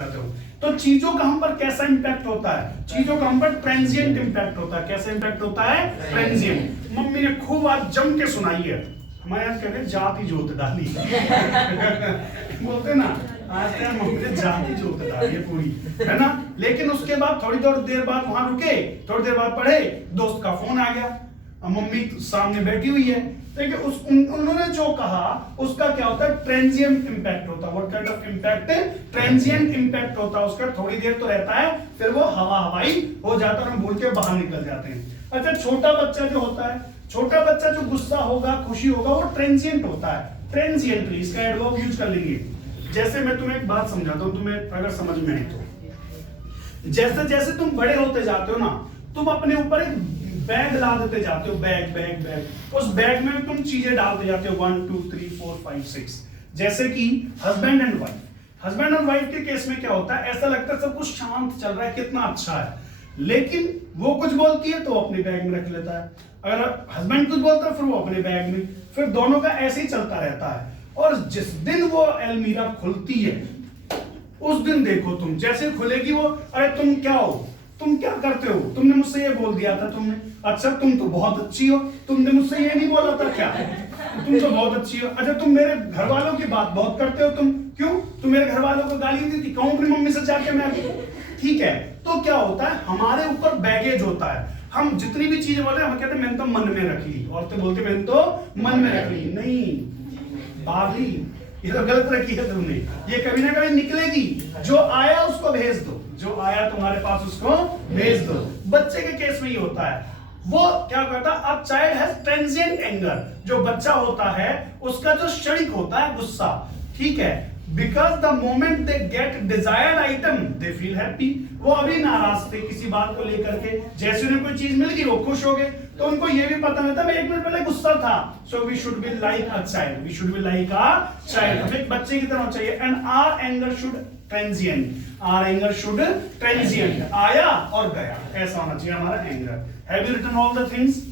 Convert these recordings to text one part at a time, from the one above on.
हो। तो चीजों का हम पर कैसा इंपैक्ट होता है? चीजों का हम पर ट्रांजिएंट इंपैक्ट होता है। कैसा इंपैक्ट होता है? ट्रांजिएंट। मम्मी ने खूब आज जम के सुनाई है, हमारे यहाँ कहते हैं जाति जोत डाली बोलते ना, आज क्या मम्मी ने जाति जोत डाली है पूरी, है ना। लेकिन उसके बाद थोड़ी देर बाद वहां रुके, थोड़ी देर बाद पढ़े, दोस्त का फोन आ गया, मम्मी सामने बैठी हुई है। देखिए उन्होंने जो कहा उसका क्या होता है? ट्रांजिएंट इंपैक्ट होता है। What kind of impact? Transient impact होता है। उसका थोड़ी देर तो रहता है, फिर वो हवाई हो जाता है, हम भूल के बाहर निकल जाते हैं। अच्छा, छोटा बच्चा जो होता है, छोटा बच्चा जो गुस्सा होगा, खुशी होगा, वो ट्रांजिएंट होता है। ट्रांजिएंटली इसका एडवर्ब यूज कर लेंगे। जैसे मैं तुम्हें एक बात समझाता हूं, तुम्हें अगर समझ में आए तो, जैसे जैसे तुम बड़े होते जाते हो ना, तुम अपने ऊपर एक बैग ला देते जाते हो, बैग। उस बैग में तुम चीजें डालते जाते हो, 1 2 3 4 5 6। जैसे कि हस्बैंड एंड वाइफ के केस में क्या होता है? ऐसा लगता है सब कुछ शांत चल रहा है, कितना अच्छा है, लेकिन वो कुछ बोलती है तो अपने बैग में रख लेता है, अगर हस्बैंड कुछ बोलता है फिर वो अपने बैग में, फिर दोनों का ऐसे ही चलता रहता है। और जिस दिन वो अलमीरा खुलती है, उस दिन देखो तुम, जैसे खुलेगी वो, अरे तुम क्या हो, तुम क्या करते हो, तुमने मुझसे ये बोल दिया था, तुमने, अच्छा तुम तो बहुत अच्छी हो, तुमने मुझसे ये नहीं बोला था क्या, तुम तो बहुत अच्छी हो, अच्छा तुम मेरे घर वालों की बात बहुत करते हो, तुम क्यों, तुम मेरे घर वालों को गाली दी थी, कहूं अपनी मम्मी से जाके मैं, ठीक है। तो क्या होता है, हमारे ऊपर बैगेज होता है, हम जितनी भी चीजें बोले हम कहते हैं मैंने तो मन में रख ली, और तो बोलते मैंने तो मन में रख ली, नहीं बाबली, ये तो गलत रखी है तुमने, ये कभी ना कभी निकलेगी। जो आया उसको भेज दो, जो आया तुम्हारे पास उसको भेज दो। बच्चे के केस में ही होता है, वो क्या करता है, अब चाइल्ड हैज ट्रांजिएंट एंगर, जो बच्चा होता है उसका जो क्षणिक होता है गुस्सा, ठीक है, because the moment they get desired item they feel happy. वो अभी नाराज थे किसी बात को लेकर के, जैसे उन्हें कोई चीज मिल गई वो खुश हो गए, तो उनको ये भी पता नहीं था मैं 1 मिनट पहले गुस्सा था। So we should be like a child, we should be like a child, हमें एक बच्चे की तरह चाहिए। And our anger should transient, our anger should transient, आया और गया, ऐसा होना चाहिए हमारा anger. Have you written all the things?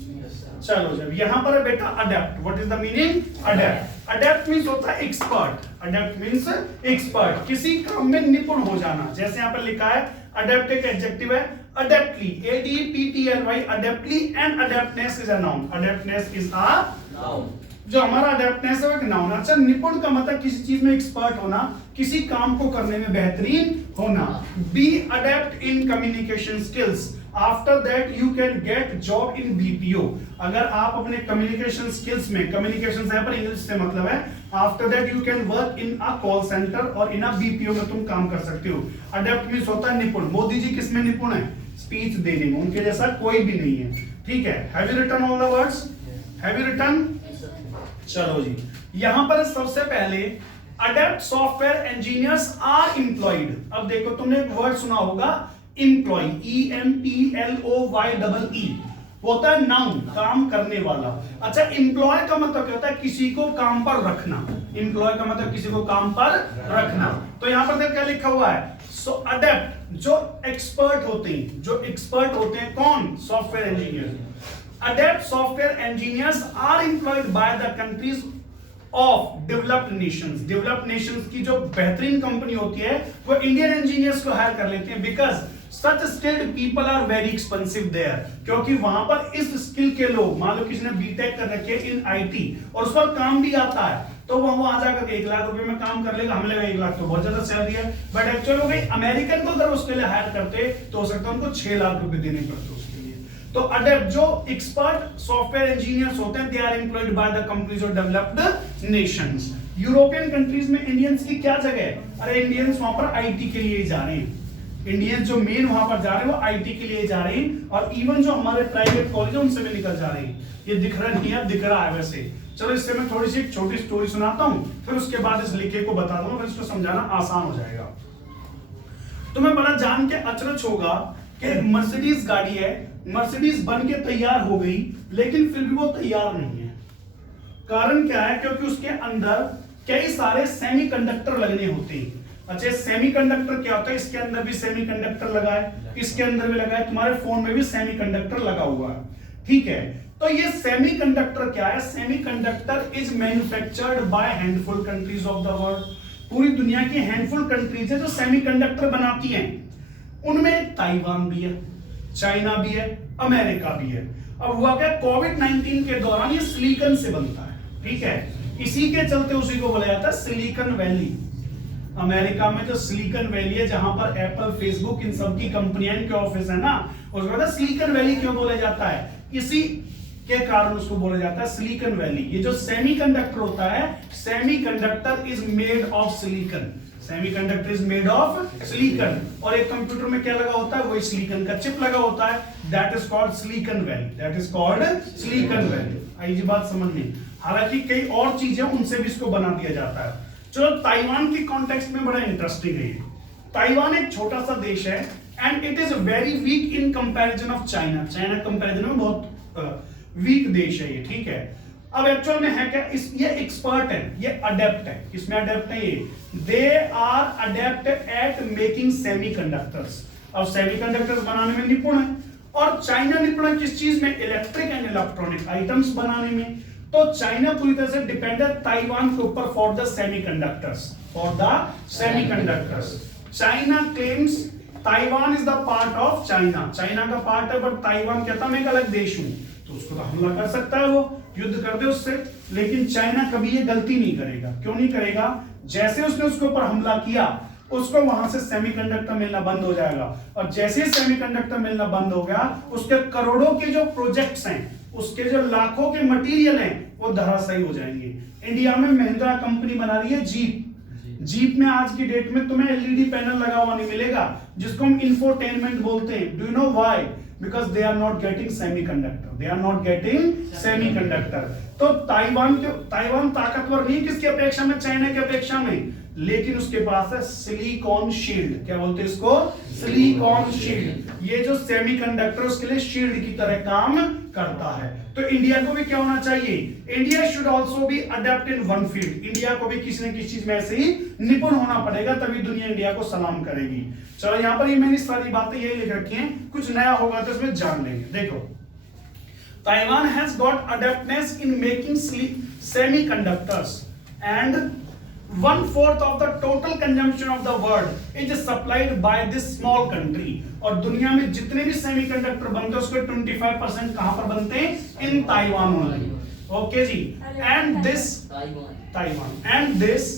चलो जब यहां पर है बेटा adept, what is the meaning? Adept. Adept means होता है एक्सपर्ट, अडेप्ट मींस एक्सपर्ट, किसी काम में निपुण हो जाना। जैसे यहां पर लिखा है अडेप्ट एक एडजेक्टिव है, adeptly, ADPTLY, adeptly, and adeptness is a noun, adeptness is a noun. जो हमारा अडेप्टनेस है वो एक नाउन। अच्छा, निपुण का मतलब किसी चीज में एक्सपर्ट होना, किसी काम को करने में बेहतरीन होना। Be adept in communication skills, after that you can get job in BPO। अगर आप अपने कम्युनिकेशन स्किल्स में, कम्युनिकेशन यहाँ पर इंग्लिश से मतलब है, after that you can work in a call centre और इन अ BPO में तुम काम कर सकते हो। अडेप्ट मींस होता है निपुण। मोदी जी किस में निपुण है? स्पीच देने में, उनके जैसा कोई भी नहीं है, ठीक है। Have you written all the words? Have you written? चलो जी, यहां पर सबसे पहले adept software engineers are employed. अब देखो तुमने एक वर्ड सुना होगा एम्प्लॉय, EMPLOYEE, होता है नाउन, काम करने वाला। अच्छा, एम्प्लॉय का मतलब क्या होता है? किसी को काम पर रखना। एम्प्लॉय का मतलब किसी को काम पर रखना। तो यहां पर देख क्या लिखा हुआ है? सो अडेप्ट जो एक्सपर्ट होते हैं, जो एक्सपर्ट होते हैं कौन? Software engineer. Adept software engineers are employed by the countries of developed nations. Developed nations की जो बेहतरीन कंपनी होती है वो इंडियन इंजीनियर्स को हायर कर लेते हैं, because such skilled people are very expensive there. क्योंकि वहां पर इस स्किल के लोग, मान लो किसी ने बीटेक कर रखी है इन IT और उस पर काम भी आता है, तो वो वहां जाकर 1 लाख रुपए में काम कर लेगा, हम लेगा 1 लाख, तो बहुत ज्यादा सैलरी है। बट एक्चुअली भाई अमेरिकन को अगर उसके लिए हायर करते तो हो सकता है उनको 6 लाख रुपए देने पड़ते उसके लिए। तो अडेप्ट जो एक्सपर्ट सॉफ्टवेयर इंजीनियर्स होते हैं, they are employed by the companies of developed nations. European countries में इंडियंस की क्या जगह है? अरे इंडियंस वहां पर IT के लिए जा रहे हैं, इंडियंस जो मेन वहां पर जा रहे हैं वो IT के लिए जा रहे हैं, और इवन जो हमारे प्राइवेट कॉलेज है उनसे भी निकल जा रहे हैं। ये दिख रहा नहीं है, दिख रहा है वैसे। चलो इससे मैं थोड़ी सी एक छोटी स्टोरी सुनाता हूं, फिर उसके बाद इस लिखे को बता दूंगा, फिर इसको समझाना आसान हो जाएगा। तुम्हें बड़ा जान के अचरज होगा कि मर्सिडीज गाड़ी है, मर्सिडीज बन के तैयार हो गई, लेकिन फिर भी वो तैयार नहीं है। कारण क्या है? क्योंकि उसके अंदर कई सारे सेमीकंडक्टर लगने होते हैं। अच्छा, सेमीकंडक्टर क्या होता है? इसके अंदर भी सेमीकंडक्टर लगा है, इसके अंदर भी लगा है, तुम्हारे फोन में भी सेमीकंडक्टर लगा हुआ है, ठीक है। तो ये सेमीकंडक्टर क्या है? Semiconductor is manufactured by handful countries of the world. पूरी दुनिया की हैंडफुल कंट्रीज है जो सेमीकंडक्टर बनाती हैं, उनमें ताइवान भी है, चाइना भी है, अमेरिका भी है। अब हुआ क्या, कोविड-19 के दौरान ये सिलिकॉन से बनता है, ठीक है, इसी के चलते उसी को बोला जाता है सिलिकॉन वैली। अमेरिका में जो सिलिकॉन वैली है जहां पर एप्पल, फेसबुक, इन सब की कंपनियां के ऑफिस है ना, उसको कहते हैं सिलिकॉन वैली। क्यों बोला जाता है, इसी के कारण उसको बोला जाता है सिलिकॉन वैली। ये जो सेमीकंडक्टर होता है, semiconductor is made of silicon, semiconductor is made of silicon. और एक कंप्यूटर में क्या लगा होता है, वही सिलिकॉन का चिप लगा होता है, that is called Silicon Valley, that is called Silicon Valley. आई जी बात समझनी। हालांकि कई और चीजें उनसे भी इसको बना दिया जाता है। चलो, ताइवान की कॉन्टेक्स्ट में बड़ा इंटरेस्टिंग है। ताइवान एक छोटा सा देश है and it is very weak in comparison of China, China comparison में बहुत वीक देश है ये, ठीक है। अब एक्चुअल में है क्या, ये एक्सपर्ट है, ये अडेप्ट है, किसमें अडेप्ट है ये, they are adept at making semiconductors. अब सेमीकंडक्टर्स बनाने में निपुण है। और चाइना निपुण है किस चीज में, इलेक्ट्रिक एंड इलेक्ट्रॉनिक आइटम्स बनाने में। तो चाइना पूरी तरह से डिपेंड है ताइवान के ऊपर for the semiconductors, for the semiconductors. China claims Taiwan is the part of China, China का पार्ट है, बट ताइवान कहता मैं एक अलग देश हूं, तो उसको तो हमला कर सकता है, वो युद्ध कर दे उससे। लेकिन चाइना कभी ये गलती नहीं करेगा। क्यों नहीं करेगा, जैसे उसने उसके ऊपर हमला किया, उसको वहां से सेमीकंडक्टर मिलना बंद हो जाएगा। और जैसे ही सेमीकंडक्टर मिलना बंद हो गया, उसके करोड़ों के जो प्रोजेक्ट्स हैं, उसके जो लाखों के मटेरियल हैं, वो धराशायी हो जाएंगे। इंडिया में महिंद्रा कंपनी बना रही है जीप, जीप में आज की डेट में तुम्हें एलईडी पैनल लगा हुआ नहीं मिलेगा, जिसको हम इंफोटेनमेंट बोलते हैं। Do you know why, because they are not getting semiconductor, they are not getting semiconductor. तो ताइवान ताकतवर नहीं किसकी अपेक्षा में, चाइना की अपेक्षा में, लेकिन उसके पास है सिलिकॉन शील्ड। क्या बोलते हैं इसको, सिलिकॉन शील्ड। ये जो सेमीकंडक्टर उसके लिए शील्ड की तरह काम करता है। तो इंडिया को भी क्या होना चाहिए, India should also be adept in one field. India को भी किसी न किसी चीज में ऐसे ही निपुण होना पड़ेगा, तभी दुनिया इंडिया को सलाम करेगी। चलो, यहां पर ये मैंने सारी बातें यही लिख रखी हैं, कुछ नया होगा तो इसमें जान लेंगे। देखो, Taiwan has got adeptness in making semiconductors, and 1/4 of the total consumption of the world is supplied by this small country. और दुनिया में जितने भी सेमीकंडक्टर बनते हैं उसके 25% कहां पर बनते हैं, इन ताइवान ओनली। ओके जी, and this Taiwan and this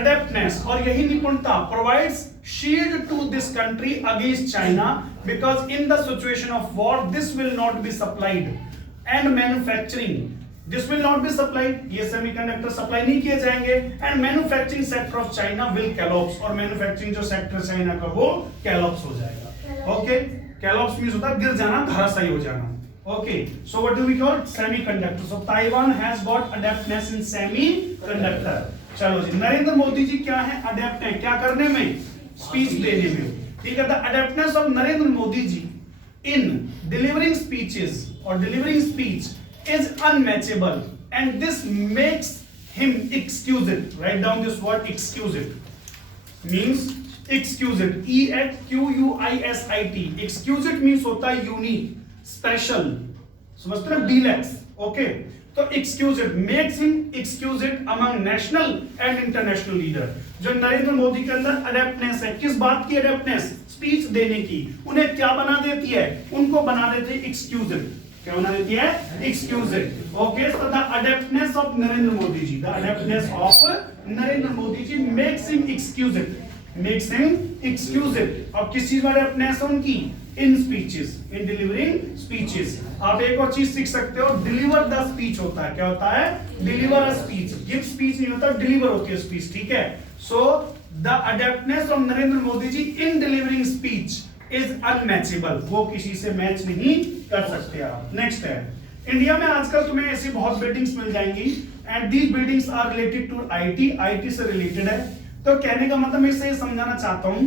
adeptness और यही निपुणता provides shield to this country against China, because in the situation of war this will not be supplied, and manufacturing this will not be supplied, ये semiconductor supply नहीं किए जाएंगे, and manufacturing sector of China will collapse, और manufacturing जो sector China का वो collapse हो जाएगा। ओके, collapse मींस होता है गिर जाना, धराशायी हो जाना। Okay, so what do we call semiconductor? So Taiwan has got adeptness in semiconductor. चलो जी, नरेंद्र मोदी जी क्या है, अडेप्ट है, क्या करने में, स्पीच देने में, ठीक है। The adeptness of Narendra Modi ji in delivering speeches और delivering speech is unmatchable, and this makes him exquisite. Write down this word exquisite means exquisite, EXQUISIT। Exquisite means होता है यूनिक, स्पेशल, समझते हैं, डीलक्स। ओके, तो exquisite makes him exquisite among national and international leader. जो नरेंद्र मोदी के अंदर अडेप्टनेस है, किस बात की अडेप्टनेस, स्पीच देने की, उन्हें क्या बना देती है, उनको बना देती है एक्सक्यूजेड। क्या बना देती है, exquisite. Okay, so the adeptness of Narendra Modi ji, the adeptness of Narendra Modi ji makes him exquisite, makes him exquisite. और किस चीज में अडेप्टनेस है उनकी, in speeches, in delivering speeches. आप एक और चीज सीख सकते हो, डिलीवर द स्पीच होता है। क्या होता है, deliver a speech. Give speech नहीं होता, डिलीवर होती है स्पीच, ठीक है। So the adeptness of Narendra Modi ji in delivering speech is unmatchable, वो किसी से मैच नहीं कर सकते आप। नेक्स्ट है, इंडिया में आजकल तुम्हें ऐसी बहुत बिल्डिंग्स मिल जाएंगी, and these buildings are related to IT से रिलेटेड है। तो कहने का मतलब मैं इससे ये समझाना चाहता हूं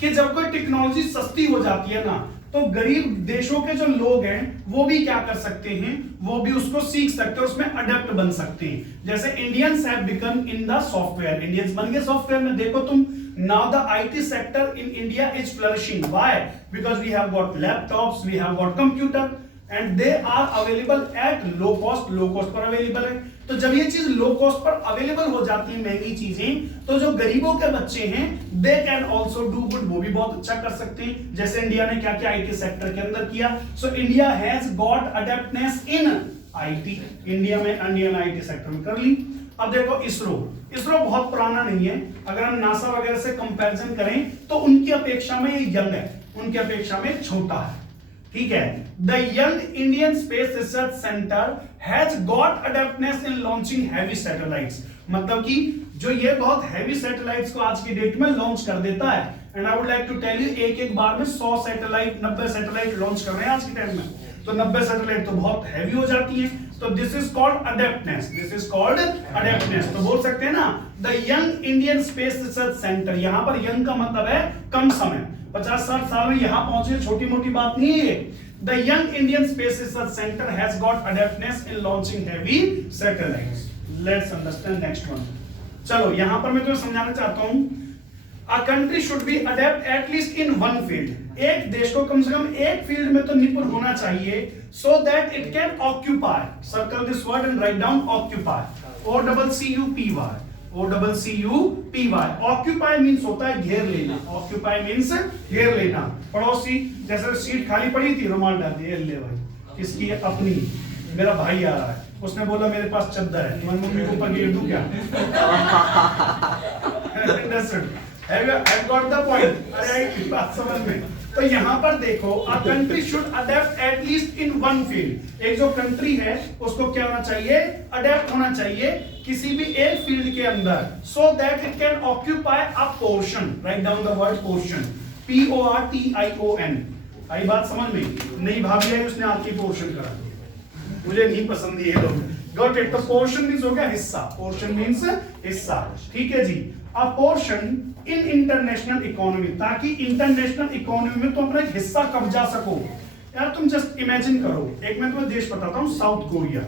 कि जब कोई टेक्नोलॉजी सस्ती हो जाती है ना, तो गरीब देशों के जो लोग हैं वो भी क्या कर सकते हैं, वो भी उसको सीख सकते हैं, उसमें अडेप्ट बन सकते हैं। जैसे Indians have become in the software, Indians बन गए सॉफ्टवेयर में। देखो तुम, now the IT sector in India is flourishing. Why, because we have got laptops, we have got computer, and they are available at low cost, low cost पर अवेलेबल है। तो जब ये चीज लो कॉस्ट पर अवेलेबल हो जाती है, महंगी चीजें, तो जो गरीबों के बच्चे हैं they can also do good, वो भी बहुत अच्छा कर सकते हैं। जैसे इंडिया ने क्या क्या आईटी सेक्टर के अंदर किया। So India has got adeptness in IT, India में इंडियन आईटी सेक्टर में कर ली। अब देखो इसरो बहुत पुराना नहीं है, अगर हम नासा वगैरह से कंपैरिजन करें तो उनकी अपेक्षा में ये यंग है, उनकी अपेक्षा में छोटा है, ठीक है। The young Indian space research centre has got adeptness in launching heavy satellites, मतलब कि जो ये बहुत हैवी सैटेलाइट्स को आज की डेट में लॉन्च कर देता है। And I would like to tell you, एक बार में 100 सैटेलाइट 90 सैटेलाइट लॉन्च कर रहे हैं आज के टाइम में, तो 90 सैटेलाइट तो बहुत हैवी हो जाती है। तो this is called adeptness, this is called adeptness. तो बोल सकते हैं ना the young Indian space research centre, यहां पर यंग का मतलब है कम समय, 50-60 साल में यहां पहुंचे, छोटी मोटी बात नहीं है। The young Indian space research centre has got adeptness in launching heavy satellites. Let's understand next one. चलो यहां पर मैं तुम्हें समझाना चाहता हूं, A country should be adept at least in one field. एक देश को कम से कम एक फील्ड में तो निपुण होना चाहिए, so that it can occupy. Circle this word and write down occupy. O-double-C-U-P-Y. O-double-C-U-P-Y. Occupy means होता है घेर लेना. Occupy means घेर लेना. पड़ोसी जैसे सीट खाली पड़ी थी, रुमाल डाल दिया, ले भाई किसकी है? अपनी, मेरा भाई आ रहा है, उसने बोला मेरे पास चद्दर है, तुम्हारी मम्मी को ऊपर घेर दूं क्या? Have got the point? अरे बात समझ में। तो यहाँ पर देखो, a country should adapt at least in one field. एक जो कंट्री है उसको क्या होना चाहिए? अडेप्ट होना चाहिए किसी भी एक फील्ड के अंदर, so that it can occupy a portion. Write down the word portion. P-O-R-T-I-O-N. आई बात समझ में? नहीं भाभी आई, उसने आपकी पोर्शन करा दी, मुझे नहीं पसंद ये लोग। Got it? तो पोर्शन मींस हो गया हिस्सा, पोर्शन मींस हिस्सा, ठीक है जी। A portion in international economy, ताकि इंटरनेशनल इकोनॉमी में तुम अपना एक हिस्सा कब्जा सको। यार तुम जस्ट इमेजिन करो, एक मैं तुम्हें देश बताता हूँ, साउथ कोरिया।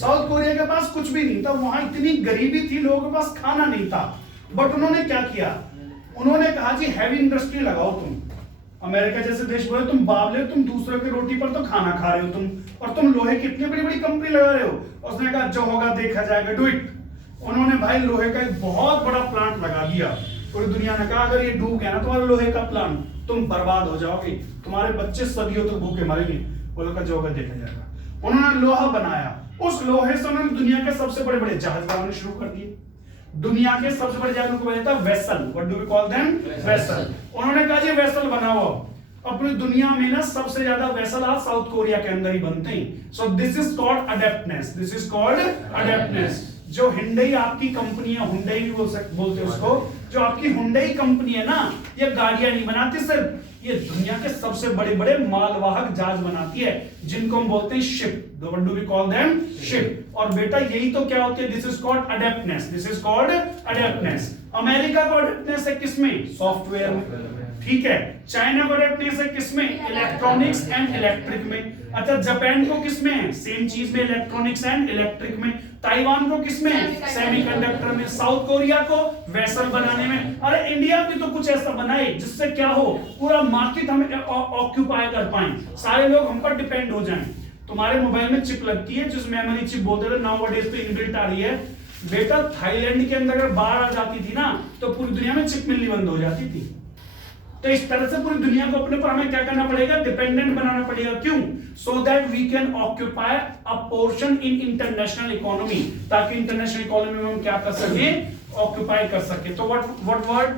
साउथ कोरिया के पास कुछ भी नहीं था, वहां इतनी गरीबी थी, लोगों के पास खाना नहीं था, बट उन्होंने क्या किया? उन्होंने कहा जी हैवी इंडस्ट्री लगाओ तुम। अमेरिका जैसे देश बोले तुम बावले, तुम दूसरे की रोटी पर तो खाना खा रहे हो तुम, और तुम लोहे की इतनी बड़ी बड़ी कंपनी लगा रहे हो। उसने कहा जो होगा देखा जाएगा, डू इट। उन्होंने भाई लोहे का एक बहुत बड़ा प्लांट लगा दिया। पूरी दुनिया ने कहा अगर ये डूब गया ना तुम्हारा लोहे का प्लांट, तुम बर्बाद हो जाओगे, तुम्हारे बच्चे सदियों तक भूखे मरेंगे। बोला का जो होगा देखा जाएगा। उन्होंने लोहा बनाया, उस लोहे से उन्होंने दुनिया के सबसे बड़े बड़े जहाज बनाने शुरू कर दिए। दुनिया के सबसे बड़े जहाज को कहता है vessel, what do we call them? Vessel. उन्होंने कहा जी वेसल बनाओ। अपनी दुनिया में ना सबसे ज्यादा वेसल आज साउथ कोरिया के अंदर ही बनते हैं। So this is called adeptness, this is called adeptness. जो हिंडई आपकी कंपनी है, हुंडई भी बोलते हैं उसको, जो आपकी हुंडई कंपनी है ना, ये गाड़ियां नहीं बनाती सिर्फ, ये दुनिया के सबसे बड़े बड़े मालवाहक जहाज बनाती है, जिनको हम बोलते हैं ship. What do we call them? Ship. और बेटा यही तो क्या होती है? This is called adeptness, this is called adeptness. America को अडेप्टनेस है किसमें? सॉफ्टवेयर में, ठीक है। चाइना को अडेप्टनेस है किसमें? इलेक्ट्रॉनिक्स एंड इलेक्ट्रिक में। अच्छा जापान को किसमें है? सेम चीज में, इलेक्ट्रॉनिक्स एंड इलेक्ट्रिक में। ताइवान को किसमें? सेमीकंडक्टर में। साउथ कोरिया को वेसल बनाने में। अरे इंडिया भी तो कुछ ऐसा बनाए जिससे क्या हो, पूरा मार्केट हम ऑक्यूपाई कर पाए, सारे लोग हम पर डिपेंड हो जाएं। तुम्हारे मोबाइल में चिप लगती है, जिस मेमोरी चिप बोलते थे, नाउअडेज तो इनबिल्ट आ रही है। बेटा थाईलैंड के अंदर अगर बाढ़ आ जाती थी ना, तो पूरी दुनिया में चिप मिलनी बंद हो जाती थी। तो इस तरह से पूरी दुनिया को अपने पर हमें क्या करना पड़ेगा? डिपेंडेंट बनाना पड़ेगा। क्यों? So that we can occupy a portion in international economy, ताकि इंटरनेशनल इकोनॉमी में हम क्या कर सके? ऑक्यूपाई कर सके। तो व्हाट वर्ड,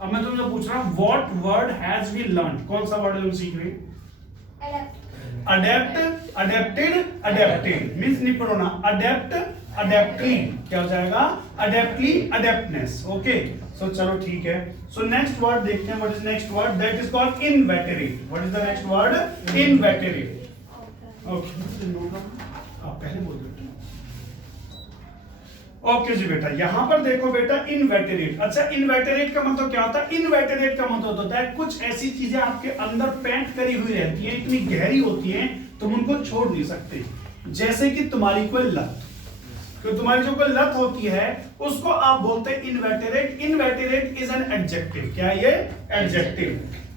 अब मैं तुमसे पूछ रहा हूं, what word has we learn? कौन सा वर्ड हम सीख रहे हैं? अडेप्ट, अडेप्टेड, अडेप्टेड मींस निपुण होना। अडेप्ट, अडेप्टली क्या हो जाएगा? अडेप्टली, अडेप्टनेस। ओके, सो चलो ठीक है। सो नेक्स्ट वर्ड देखते हैं, what is next word? That is called inveterate. What is the next word? Inveterate. Okay, आप पहले बोल दो। ओके जी बेटा, यहां पर देखो बेटा, इनवेटेरेट। अच्छा, इनवेटेरेट का मतलब क्या होता है? इनवेटेरेट का मतलब होता है कुछ ऐसी चीजें आपके अंदर पैंट करी हुई रहती हैं, इतनी गहरी होती हैं तुम उनको छोड़ नहीं सकते। जैसे कि तुम्हारी कोई लत, तो तुम्हारी जो कोई लत होती है उसको आप बोलते हैं inveterate. Inveterate is an adjective. क्या ये? एडजेक्टिव।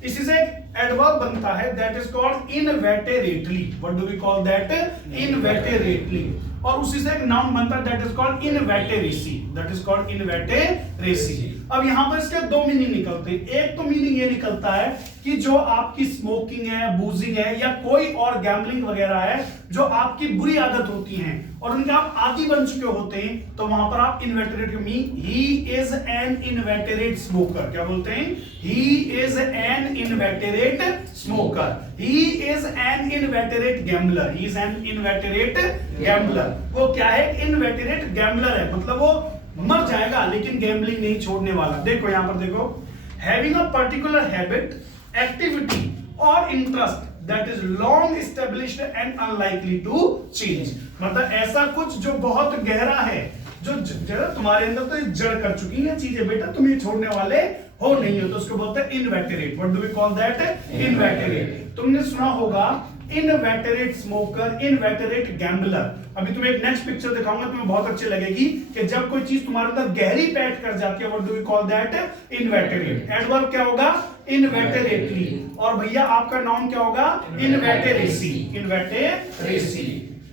इसी से एडवर्ब बनता है that is called inveterately. What do we call that? Inveterately. और उसी से एक नाउन बनता है that is called inveteracy. That is called inveteracy. अब यहां पर इसके दो मीनिंग निकलते हैं। एक तो मीनिंग ये निकलता है कि जो आपकी स्मोकिंग है, बूजिंग है, या कोई और गैम्बलिंग वगैरह है जो आपकी बुरी आदत होती है और उनके आप आदी बन चुके होते हैं, तो वहां पर आप इनवेटेरेट मी he is an inveterate smoker. क्या बोलते हैं? He is an inveterate smoker. He is an inveterate gambler. He is an inveterate gambler. वो क्या है? इनवेटेरेट गैम्बलर है, मतलब वो मर जाएगा लेकिन गैम्बलिंग नहीं छोड़ने वाला। देखो यहां पर देखो, having a particular habit, activity और interest that is long established and unlikely to change. मतलब ऐसा कुछ जो बहुत गहरा है, जो जरा तुम्हारे अंदर तो जड़ कर चुकी है चीजें, बेटा तुम ये छोड़ने वाले हो नहीं हो, तो उसको बोलते हैं inveterate. What do we call that? Inveterate. तुमने सुना होगा इनवेटेरेट स्मोकर, इनवेटेरेट गैम्बलर। अभी तुम्हें एक नेक्स्ट पिक्चर दिखाऊंगा, तुम्हें बहुत अच्छी लगेगी कि जब कोई चीज तुम्हारे अंदर गहरी पैठ कर जाती है, what do we call that? Inveterate. Adverb क्या होगा? इनवेटेरेटली। और भैया आपका नाउन क्या होगा? इनवेटेरेसी। इनवेटेरेसी।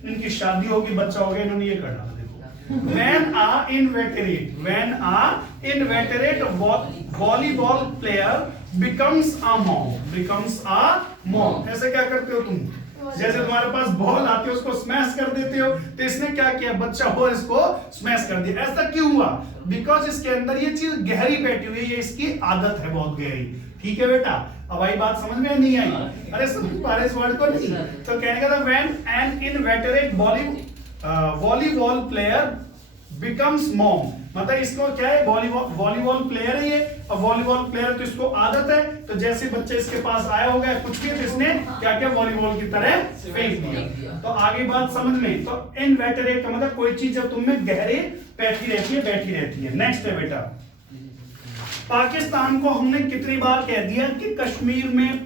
इनकी शादी होगी, बच्चा हो गया, इन्होंने ये कर डाला। देखो, when a inveterate volleyball player becomes a mom। ऐसे क्या करते हो तुम? जैसे तुम्हारे पास बॉल आती है उसको स्मैश कर देते हो, तो इसने क्या किया? बच्चा हो इसको स्मैश कर दिया। ऐसा क्यों हुआ? बिकॉज इसके अंदर ये चीज गहरी बैठी हुई है, ये इसकी आदत है बहुत गहरी। ठीक है बेटा, अब आई बात समझ में नहीं आई? अरे समझ पा रहे इस वर्ड को नहीं? तो कहने का था when an inveterate volleyball player becomes mom, मतलब इसको क्या है? वॉलीबॉल प्लेयर है ये, और वॉलीबॉल प्लेयर तो इसको आदत है, तो जैसे बच्चे इसके पास आया होगा कुछ भी, तो इसने क्या किया? वॉलीबॉल की तरह फेंक दिया। तो आगे बात समझ में? तो इनवेटेरेट का मतलब कोई चीज जब तुम में गहरे बैठी रहती है। नेक्स्ट है बेटा, पाकिस्तान को हमने कितनी बार कह दिया कि कश्मीर में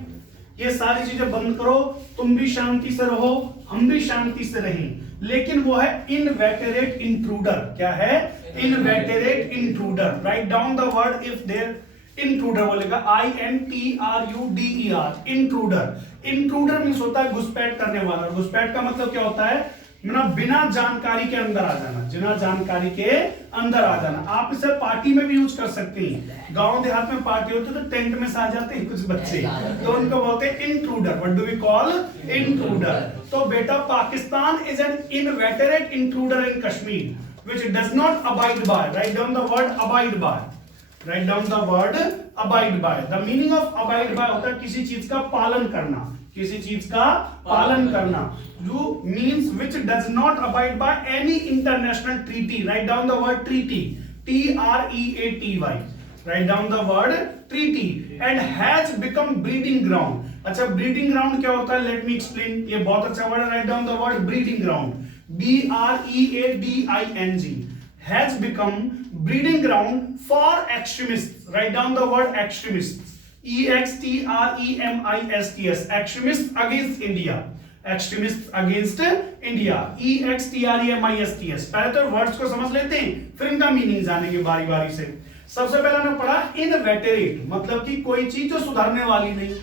ये सारी चीजें बंद करो, तुम भी शांति से रहो, हम भी शांति से रहें, लेकिन वो है इनवेटेरेट इंट्रूडर। क्या है? Inveterate intruder. Write down the word if there intruder बोलेगा INTRUDER। इंट्रूडर। इंट्रूडर मींस होता है घुसपैठ करने वाला। घुसपैठ का मतलब क्या होता है? बिना जानकारी के अंदर आ जाना, बिना जानकारी के अंदर आ जाना। आप इसे पार्टी में भी यूज कर सकते हैं। गांव देहात में पार्टी होती है तो टेंट में से आ जाते हैं कुछ बच्चे, तो उनको बोलते हैं intruder. What do we call? Intruder. तो बेटा Pakistan is an inveterate intruder in Kashmir which does not abide by। write down the word abide by। write down the word abide by। the meaning of abide by होता है किसी चीज का पालन करना, किसी चीज का पालन करना। जो means which does not abide by any international treaty। write down the word treaty। TREATY। write down the word treaty and has become breeding ground। अच्छा, ब्रीडिंग ग्राउंड क्या होता है? Let me explain. ये बहुत अच्छा वर्ड है। Right down the word breeding ground. BREADING has become breeding ground for extremists। write down the word extremists। EXTREMISTS। extremists against India। extremists against India। EXTREMISTS। पहले तो words को समझ लेते हैं, फिर इनका मीनिंग जानेंगे बारी बारी से। सबसे पहले हमने पढ़ा इनवेटेरेट, मतलब कि कोई चीज जो सुधरने वाली नहीं।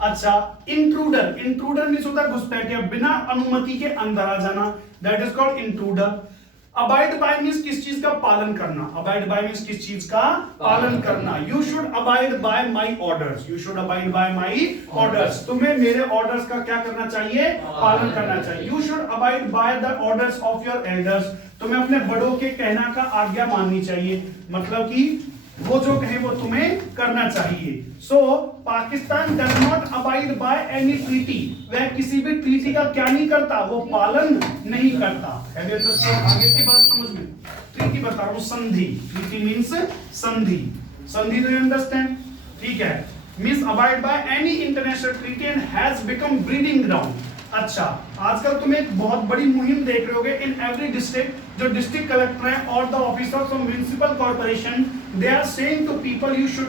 अच्छा, इंट्रूडर। इंट्रूडर मींस होता है घुसपैठिया, बिना अनुमति के अंदर आ जाना। That is called intruder. Abide by means किस चीज का पालन करना। अबाइड बाय मींस किस चीज का पालन करना। You should abide by my orders. You should abide by my orders. तुम्हें मेरे ऑर्डर्स का क्या करना चाहिए? पालन करना चाहिए। You should abide by the orders of your elders. तुम्हें अपने बड़ों के कहना का आज्ञा माननी चाहिए, मतलब कि वो जो कहे वो तुम्हें करना चाहिए। So Pakistan does not abide by any treaty. वह किसी भी ट्रीटी का क्या नहीं करता? वो पालन नहीं करता। आगे की बात समझ में? ट्रीटी बता रहा हूं, संधि। ट्रीटी मीन्स संधि। संधि डू यू अंडरस्टैंड? ठीक है, means abide by any international treaty and has become breeding ground. अच्छा, आजकल तुम एक बहुत बड़ी मुहिम देख रहे होगे इन एवरी डिस्ट्रिक्ट। जो डिस्ट्रिक्ट कलेक्टर हैं और the officers of municipal corporation, they are saying to people you should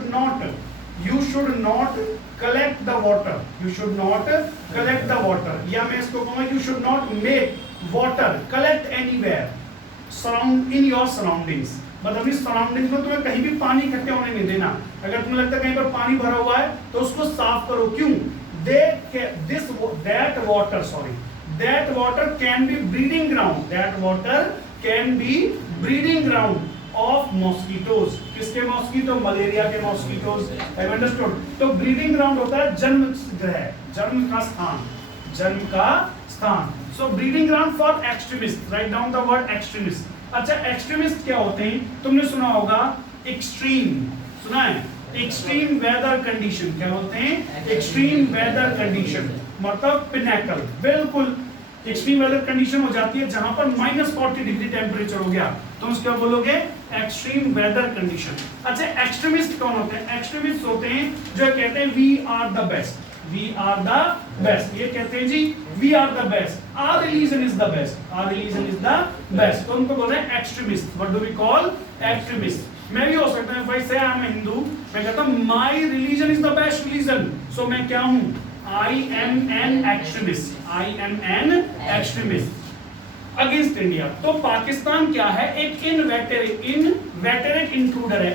not collect the water. You should not collect the water, या मैं इसको कहूंगा you should not make water collect anywhere surround in your surroundings. मतलब इस surrounding में तुम्हें कहीं भी पानी इकट्ठे होने नहीं देना। अगर तुम्हें लगता है कहीं पर पानी भरा हुआ है तो उसको साफ करो। क्यों? that water can be breeding ground of mosquitoes। किसके मॉस्किटो? मलेरिया के मॉस्किटोज। Have understood? तो ब्रीडिंग ग्राउंड होता है जन्म ग्रह, जन्म का स्थान। So breeding ground for extremist. Write down the word extremist. अच्छा, एक्सट्रीमिस्ट क्या होते हैं? तुमने सुना होगा एक्सट्रीम, सुना है? Extreme weather condition. क्या होते हैं? एक्सट्रीम वेदर कंडीशन, मतलब पिनेकल। बिल्कुल एक्सट्रीम वेदर कंडीशन हो जाती है जहां पर -40 डिग्री टेम्परेचर हो गया, तो उसको बोलोगे एक्सट्रीम वेदर कंडीशन। अच्छा, एक्सट्रीमिस्ट कौन होते हैं? एक्सट्रीमिस्ट होते हैं जो कहते हैं we are the best, we are the best. ये कहते हैं जी we are the best, our religion is the best, our religion is the best. तो उनको बोलते हैं extremist. What do we call? Extremist. मैं भी हो सकता है, भाई से आई एम हिंदू, मैं कहता हूं my religion is the best religion, so मैं क्या हूं? I am an extremist, I am an extremist against India। तो पाकिस्तान क्या है? एक इनवेटरेट इंट्रूडर है,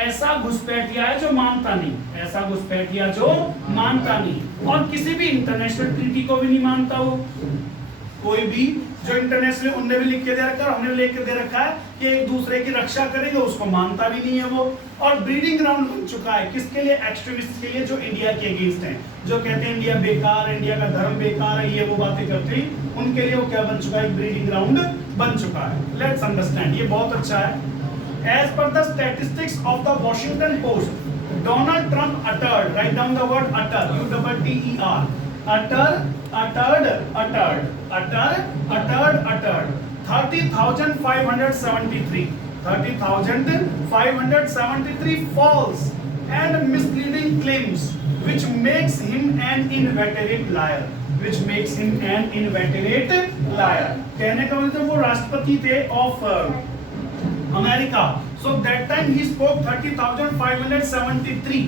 ऐसा घुसपैठिया है जो मानता नहीं, ऐसा घुसपैठिया जो मानता नहीं, और किसी भी इंटरनेशनल ट्रीटी को भी नहीं मानता। वो कोई भी जो इंटरनेशनल, उनने भी लिख के दे रखा है, हमने लिख के दे रखा है कि एक दूसरे की रक्षा करेंगे, उसको मानता भी नहीं है वो। और ब्रीडिंग ग्राउंड बन चुका है किसके लिए? एक्सट्रीमिस्ट के लिए, जो इंडिया के अगेंस्ट हैं, जो कहते हैं इंडिया बेकार है, इंडिया का धर्म बेकार है, ये वो बातें करते हैं, उनके लिए वो क्या बन चुका है? ब्रीडिंग ग्राउंड बन चुका है। लेट्स अंडरस्टैंड, ये बहुत अच्छा है। As per the statistics of the Washington Post, Donald Trump uttered, write down the word utter, UTTER, uttered 30,573 false and misleading claims, which makes him an inveterate liar, which makes him an inveterate liar। कहने का मतलब वो राष्ट्रपति थे of America, so that time he spoke 30,573,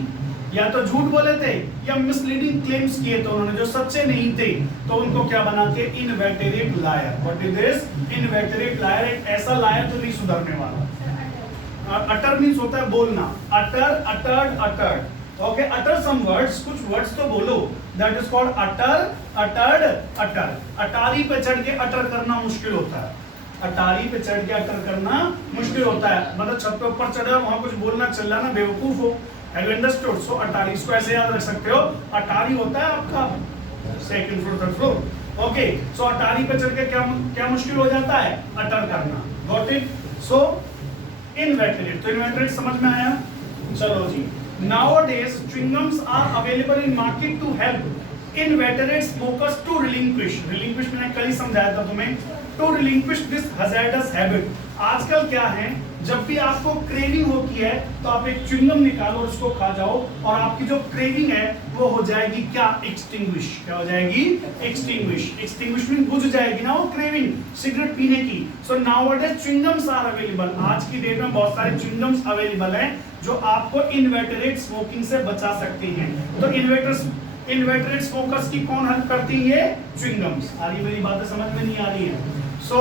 या तो झूठ बोले थे या मिसलीडिंग क्लेम्स किए थे उन्होंने, जो सच्चे नहीं थे, तो उनको क्या बनाते? Inveterate liar. What is this? Inveterate liar, एक ऐसा लायर जो नहीं सुधरने वाला। अटर मींस होता है बोलना, अटर्ड। ओके, अटर सम वर्ड्स, कुछ वर्ड्स तो बोलो, दैट इज कॉल्ड अटर। अटारी पे चढ़ के अटर करना मुश्किल होता है, अटारी पे चढ़ के अटर करना मुश्किल होता है, मतलब छत पे ऊपर चढ़ा वहां कुछ बोलना चल रहा ना, बेवकूफ हो। Have you understood? So अटारी, इसको ऐसे याद रख सकते हो, अटारी होता है आपका second floor, third floor. Okay, so अटारी पे चढ़ के क्या मुश्किल हो जाता है? अटर करना। Got it? So इनवेटरेट, तो इनवेटरेट समझ में आया? चलो जी। Nowadays chewing-gums are available in market to help inveterate smokers to relinquish मैंने कल ही समझाया था तुम्हें, to relinquish this hazardous habit। आजकल क्या है, जब भी आपको क्रेविंग होती है तो आप एक च्युइंगम निकालो और उसको खा जाओ, और आपकी जो क्रेविंग है वो हो जाएगी क्या? एक्सटिंग्विश। क्या हो जाएगी? एक्सटिंग्विश मीन बुझ जाएगी ना वो क्रेविंग सिगरेट पीने की। सो नाउअडेज च्युइंगम्स आर अवेलेबल, आज की डेट में बहुत सारे च्युइंगम्स अवेलेबल हैं जो आपको इनवेटरेट स्मोकिंग से बचा सकते हैं। तो इनवेटरेट स्मोकर्स की कौन हेल्प करती है? च्युइंगम्स। आ रही मेरी बातें समझ में नहीं आ रही है? So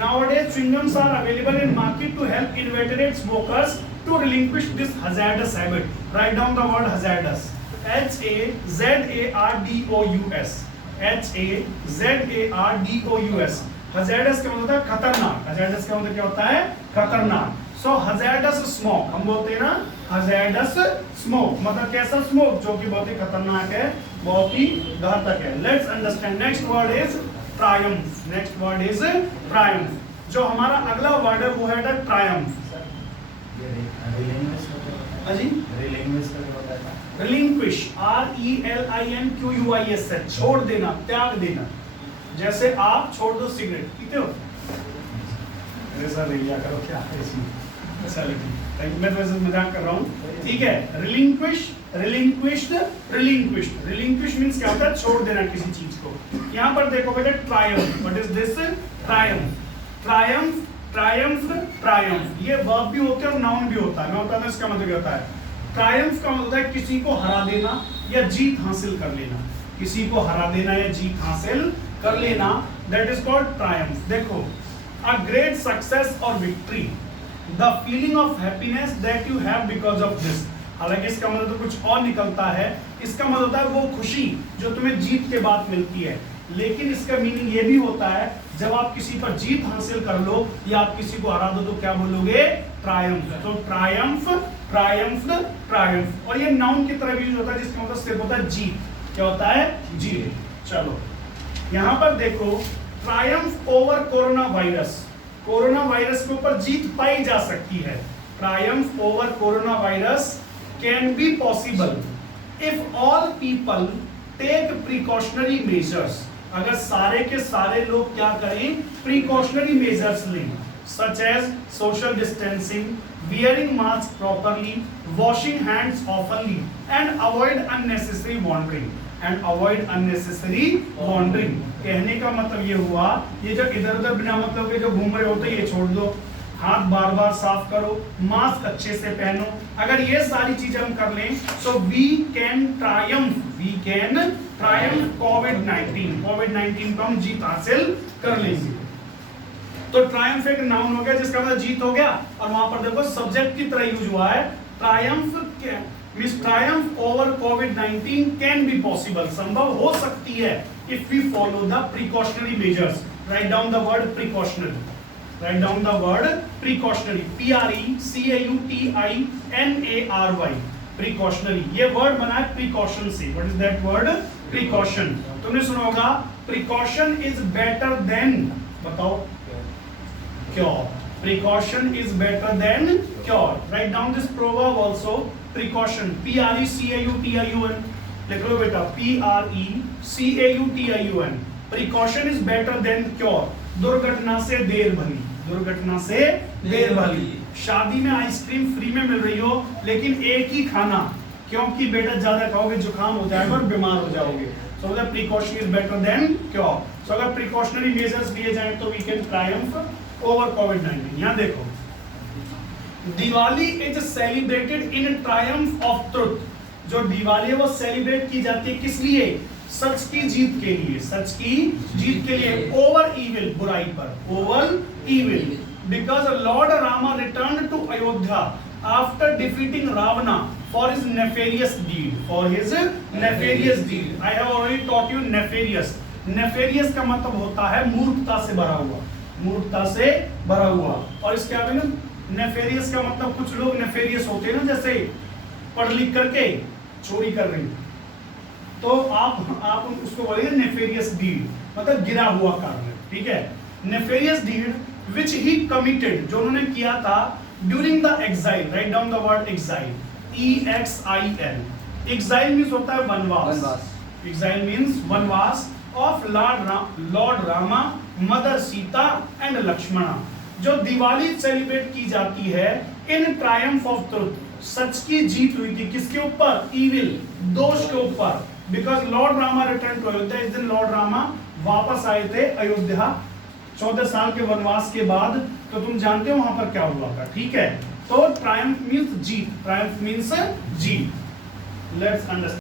nowadays chewing-gums are available in market to help inveterate smokers to relinquish this hazardous habit. Write down the word hazardous. HAZARDOUS. HAZARDOUS. Hazardous क्या होता है? खतरनाक। Hazardous क्या होता है? खतरनाक। So hazardous smoke, हम बोलते हैं ना hazardous smoke, मतलब कैसा smoke? जो कि बहुत ही खतरनाक है, बहुत ही घातक है। Let's understand. Next word is Triumph. Next word is Triumph. जो हमारा अगला वर्ड है वो है ट्रायम्फ। रिलिंक्विश, RELINQUIS, छोड़ देना, त्याग देना। जैसे आप छोड़ दो सिगरेट, पीते हो? ऐसा नहीं लिया करो, क्या है इसमें? मैं तो वैसे मजाक कर रहा हूँ, ठीक है। रिलिंक्विश मींस क्या होता है? छोड़ देना किसी चीज को। यहाँ पर देखो बेटा Triumph, what is this? Triumph, ये वर्ब भी होता है और नाउन भी होता है। मैं बताता हूँ इसका मतलब क्या होता है। ट्रायम्फ का मतलब होता है किसी को हरा देना या जीत हासिल कर लेना, किसी को हरा देना या जीत हासिल कर लेना, दैट इज कॉल्ड ट्रायम्फ। देखो, अ ग्रेट सक्सेस और victory the feeling of happiness that you have because of this. हालांकि इसका मतलब तो कुछ और निकलता है, इसका मतलब होता है वो खुशी जो तुम्हें जीत के बाद मिलती है, लेकिन इसका मीनिंग ये भी होता है जब आप किसी पर जीत हासिल कर लो या आप किसी को हरा दो तो क्या बोलोगे, ट्रायम्फ। तो ट्रायम्फ, ट्रायम्फ, ट्रायम्फ। और ये नाउन की तरह भी यूज होता है जिसका मतलब सिर्फ होता है जीत। क्या होता है, जीत। चलो यहां पर देखो, triumph over corona virus, corona virus के ऊपर जीत पाई जा सकती है। Triumph over corona virus can be possible if all people take precautionary measures. अगर सारे के सारे लोग क्या करें, प्रिकॉशनरी मेजर्स लें, such as social distancing, wearing mask properly, washing hands oftenly, and avoid unnecessary wandering. And avoid unnecessary wandering. कहने का मतलब ये हुआ, ये जो इधर उधर बिना मतलब के जो घूम रहे होते ये छोड़ दो, हाथ बार बार साफ करो, मास्क अच्छे से पहनो। अगर ये सारी चीजें हम कर लें तो we can triumph कोविड-19। कोविड-19 को हम जीत हासिल कर लेंगे। तो ट्रायम्फ एक नाउन हो गया जिसका मतलब जीत हो गया, और वहां पर देखो सब्जेक्ट की तरह यूज हुआ है। ट्रायम्फ ओवर कोविड-19 कैन बी पॉसिबल, संभव हो सकती है if we follow the precautionary measures. Write down the word precautionary, write down the word precautionary, PRECAUTINARY, precautionary. ये वर्ड बना है प्रिकॉशन से। What is that word, precaution. तुमने सुना होगा प्रिकॉशन इज बेटर देन, बताओ cure. Precaution is better than cure. Write down this proverb also. Precaution, PRECAUTION. लिख लो बेटा, PRECAUTION. Precaution is better than cure. दुर्घटना से देर भली, दुर्घटना से देर भली। शादी में आइसक्रीम फ्री में मिल रही हो लेकिन एक ही खाना, क्योंकि बेटा ज्यादा खाओगे जुकाम हो जाएगा और बीमार हो जाओगे। So the precaution is better than cure. So अगर precautionary measures लिए जाएं तो we can triumph over COVID-19। यहाँ देखो, Diwali is celebrated in triumph of truth। जो दिवाली है वो सेलिब्रेट की जाती है किस लिए, सच की जीत के लिए, सच की जीत के लिए। ओवर इविल, बुराई पर, over evil. Because Lord Rama returned to Ayodhya after defeating Ravana for his nefarious deed, for his nefarious deed। I have already taught you nefarious। nefarious का मतलब होता है मूर्खता से भरा हुआ, मूर्खता से भरा हुआ। और इसके आगे ना nefarious का मतलब, कुछ लोग nefarious होते हैं ना, जैसे पढ़ लिख करके चोरी कर रहे हैं, तो आप उसको बोलेंगे nefarious deed, मतलब गिरा हुआ कार्य। ठीक है, nefarious deed which he committed, जो उन्होंने किया था during the exile। write down the word exile, EXIL। exile means होता है वनवास, exile means वनवास of Lord Rama, Mother Sita and Lakshmana। जो दिवाली सेलिब्रेट की जाती है इन ट्रायम्फ ऑफ ट्रुथ, सच की जीत हुई थी किसके ऊपर, इविल, दोष के ऊपर। Because Lord Rama return to Ayodhya, इस दिन लॉर्ड रामा वापस आए थे अयोध्या 14 साल के वनवास के बाद। तो तुम जानते हो वहां पर क्या हुआ था। ठीक है, तो Triumph means Jeet, Triumph means Jeet. Let's understand.